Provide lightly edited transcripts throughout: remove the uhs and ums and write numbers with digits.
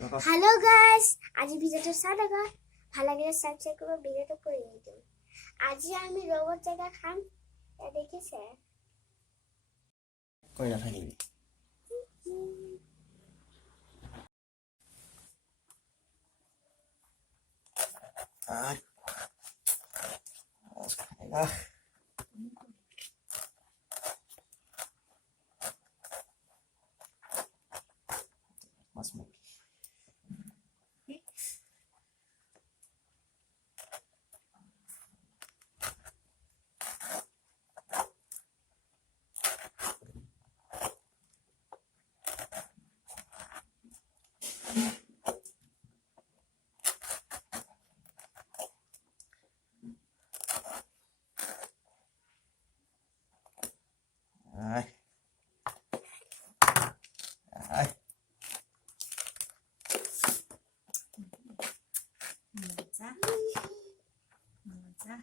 Hello guys, আজি ভিডিওটা চাই লাগা ভাল লাগিলে সাবস্ক্রাইব করব, ভিডিওটা করে দিও। আজি আমি রোবট জায়গা খাম, দেখিছে কই না থাকিবি আর খাইলা মাছ মুখি Ai. Ai. Masa. Masa.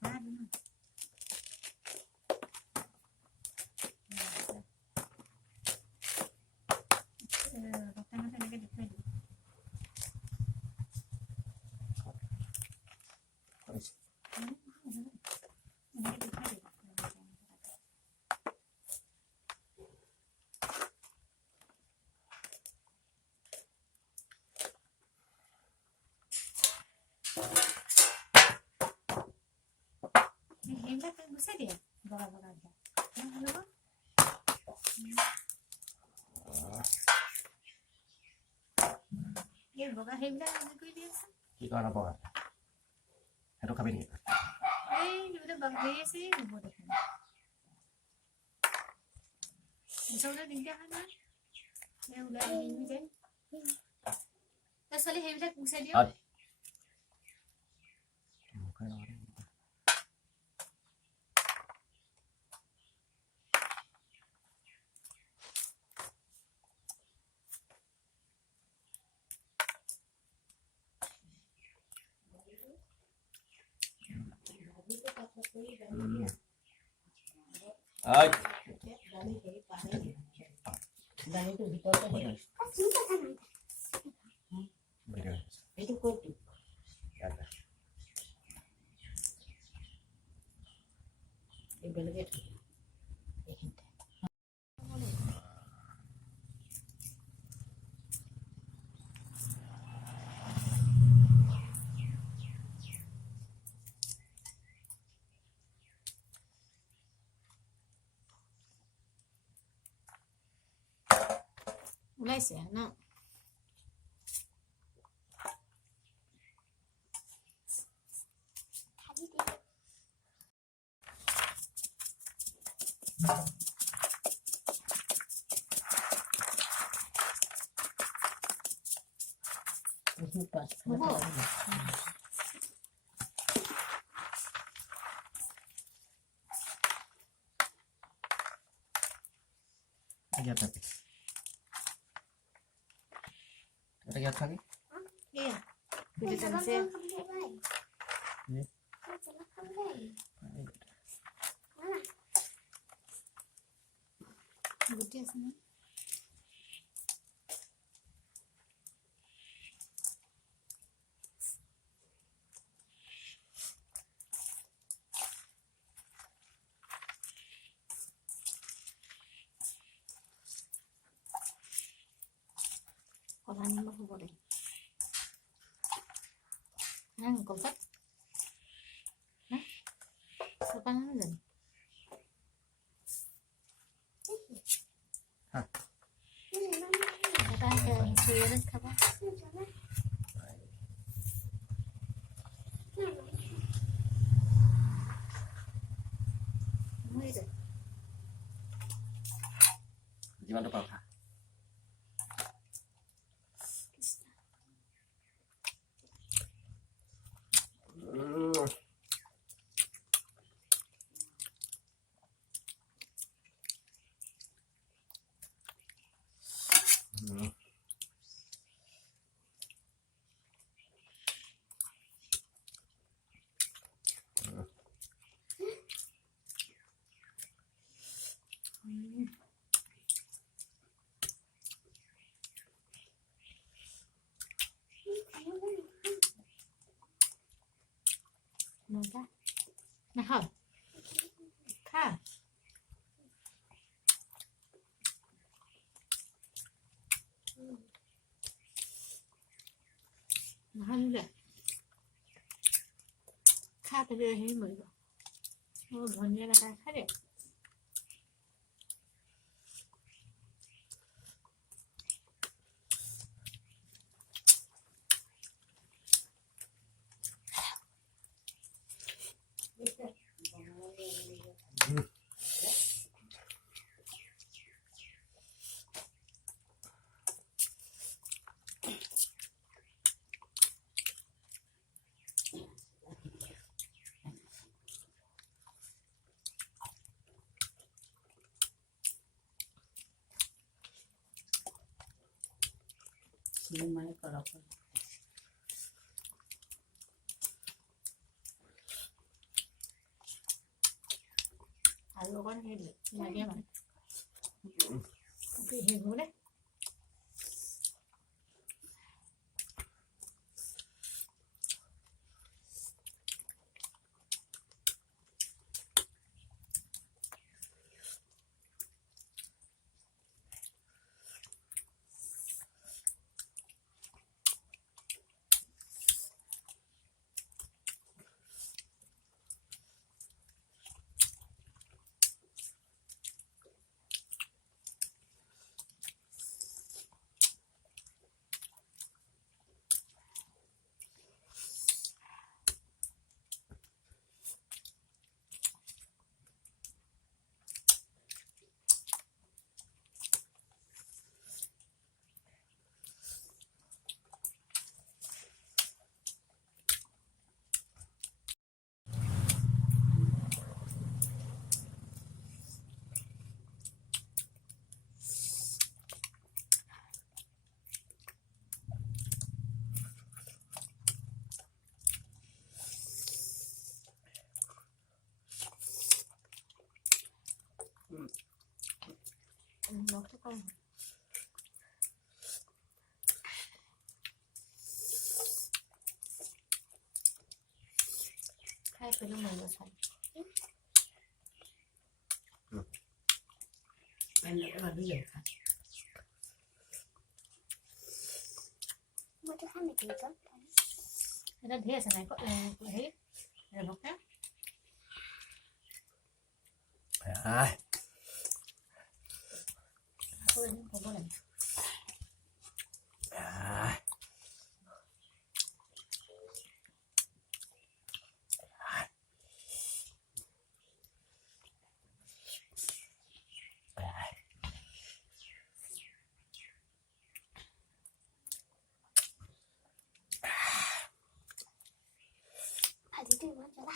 Masa đúng không? Bọc tay nó cái được thôi. Hebat kan bisa dia bawa-bawa aja. Halo. Dia bawa hebat aku dia. কি কৰা নপৰা সেইটো খাবি নেকি udah bang dia sih buat apa? Bisa udah tinggal kan? Ya udah ini kan. Terus kali hebat bisa dia. Ai. Itu kopi. Mulai sih, no. Lihat tapi. Kita lihat lagi. Iya. Udah selesai. Ini. Udah sana. Còn ăn không có đấy. Ăn còn thích. Hả? Sao ăn nó dần? Hả? Các bạn kêu chia đấy các bạn. Mới được. Gimana Pak? 그래 힘을 줘. 언제나 다 하래. 지금 할 거라고. 알로 가는 게 나게만. 그 해보래. 어떡해. 칼 그릇 먹어 살. Anh đã làm cái gì hả? Mua cho hai mẹ gì cơ? 일단 뒤에서 날 거, 해. 해볼까? Ai. 그거는 그거는. Ai. 아직도 먼저 나.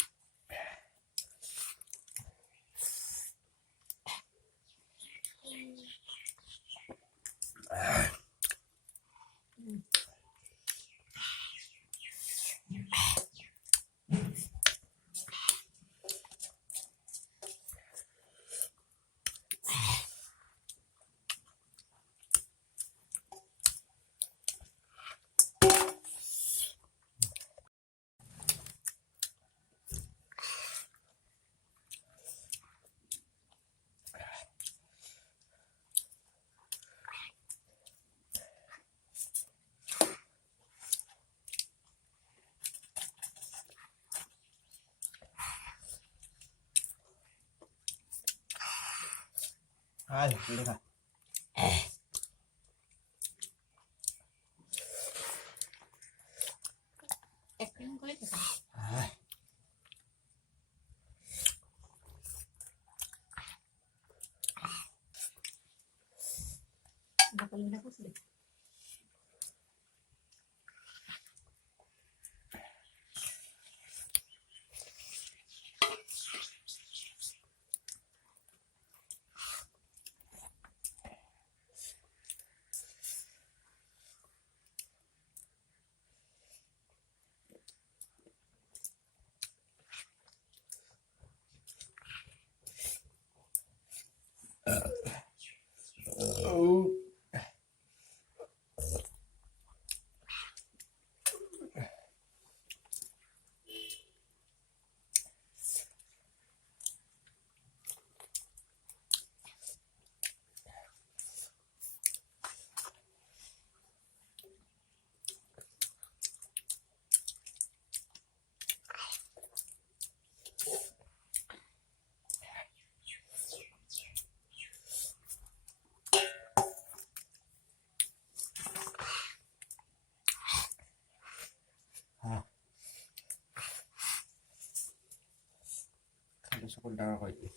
Ai, đi đây. 액은 거에 대해서. Ai. 나 걸린다 보스. চকুত ডাঙৰ কৰি দিয়ে